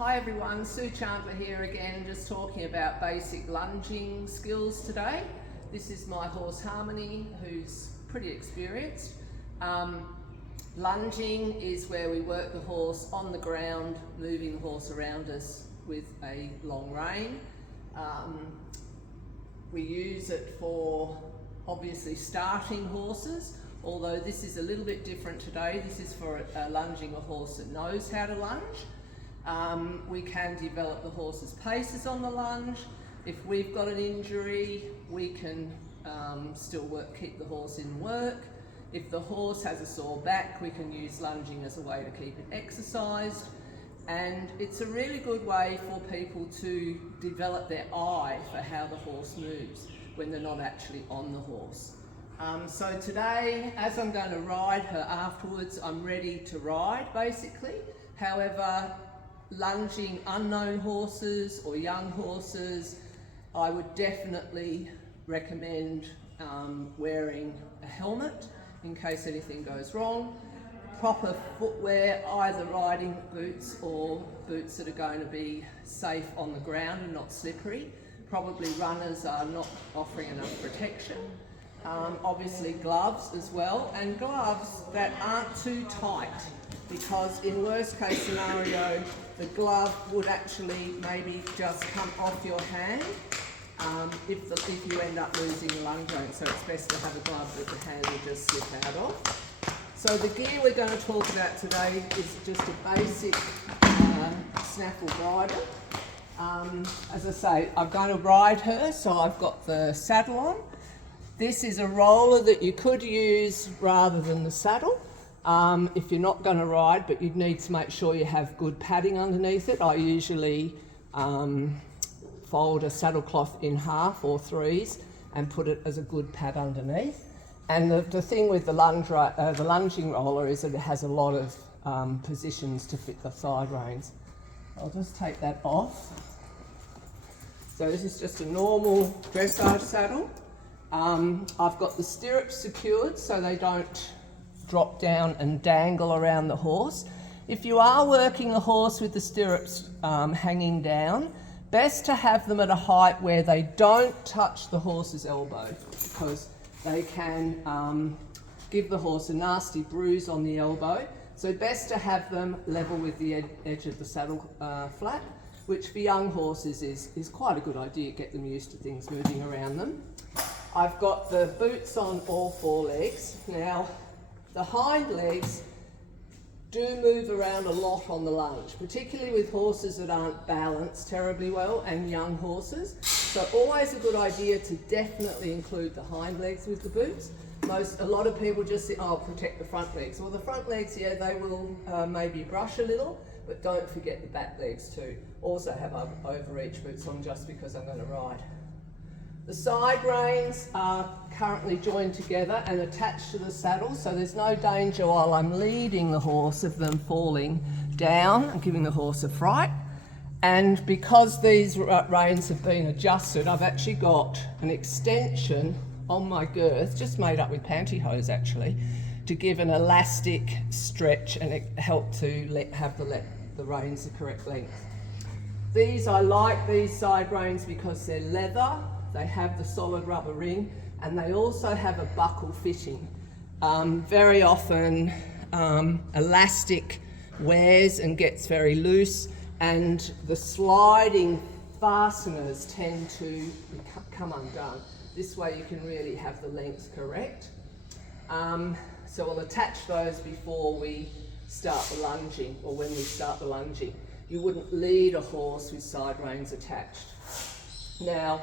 Hi everyone, Sue Chandler here again, just talking about basic lunging skills today. This is my horse Harmony, who's pretty experienced. Lunging is where we work the horse on the ground, moving the horse around us with a long rein. We use it for obviously starting horses, although this is a little bit different today. This is for lunging a horse that knows how to lunge. We can develop the horse's paces on the lunge. If we've got an injury, we can still keep the horse in work. If the horse has a sore back, we can use lunging as a way to keep it exercised. And it's a really good way for people to develop their eye for how the horse moves when they're not actually on the horse. So today, as I'm going to ride her afterwards, I'm ready to ride basically. However, lunging unknown horses or young horses, I would definitely recommend wearing a helmet in case anything goes wrong. Proper footwear, either riding boots or boots that are going to be safe on the ground and not slippery. Probably runners are not offering enough protection. Obviously gloves as well, and gloves that aren't too tight, because in worst case scenario the glove would actually maybe just come off your hand if you end up losing the lung joint. So it's best to have a glove that the hand will just slip out of. So the gear we're going to talk about today is just a basic snaffle bridle. As I say, I'm going to ride her, so I've got the saddle on. This is a roller that you could use rather than the saddle if you're not going to ride, but you'd need to make sure you have good padding underneath it. I usually fold a saddle cloth in half or threes and put it as a good pad underneath. And the thing with the lunging roller is that it has a lot of positions to fit the side reins. I'll just take that off. So this is just a normal dressage saddle. I've got the stirrups secured so they don't drop down and dangle around the horse. If you are working the horse with the stirrups hanging down, best to have them at a height where they don't touch the horse's elbow, because they can give the horse a nasty bruise on the elbow. So best to have them level with the edge of the saddle flap, which for young horses is quite a good idea. Get them used to things moving around them. I've got the boots on all four legs. Now, the hind legs do move around a lot on the lunge, particularly with horses that aren't balanced terribly well and young horses. So always a good idea to definitely include the hind legs with the boots. A lot of people just say, oh, protect the front legs. Well, the front legs, yeah, they will maybe brush a little, but don't forget the back legs too. Also have overreach boots on just because I'm going to ride. The side reins are currently joined together and attached to the saddle, so there's no danger while I'm leading the horse of them falling down and giving the horse a fright. And because these reins have been adjusted, I've actually got an extension on my girth, just made up with pantyhose actually, to give an elastic stretch and it help to have the reins the correct length. I like these side reins because they're leather. They have the solid rubber ring, and they also have a buckle fitting. Very often elastic wears and gets very loose, and the sliding fasteners tend to come undone. This way you can really have the length correct. So we'll attach those before we start the lunging, or when we start the lunging. You wouldn't lead a horse with side reins attached. Now,